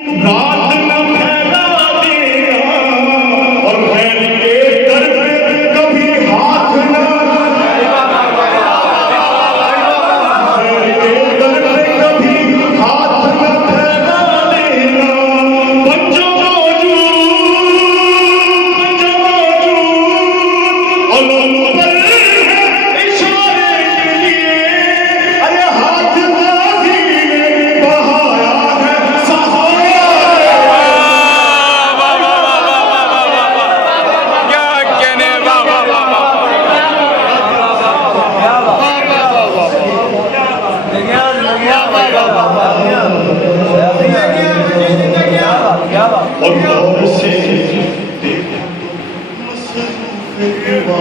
रात न फैला देना और खैर के दर पे कभी हाथ न खैर के दर पे कभी हाथ न फैला देना पंजो मौजूद अलम पर है इशारे के लिए अरे हाथ बाजी में बहाया है सहारा क्या कहने और गौर से देखो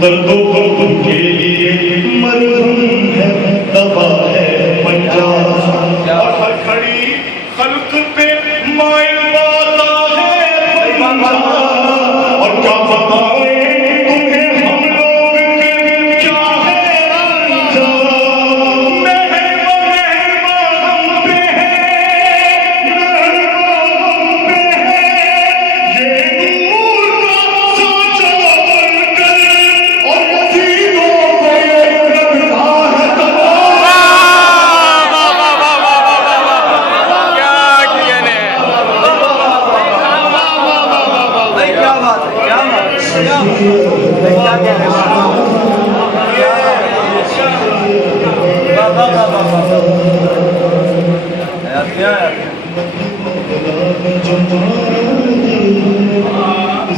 दर्दों के लिए मरहम है दवा है पंजाब और हर खड़ी खल्क पे मायल वाला है पंजाब और क्या बताएं तुम्हें हम लोग के क्या है अंजाम मेहरबान हम पे है मेहरबान हम पे है ये नूर का साचा बनकर और यजीदों को ये रखता है तबाह क्या कहने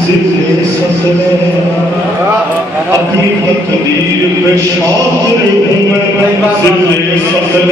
ज़िले ससले अपनी तकदीर पे शातिर हूँ मैं ज़िले ससले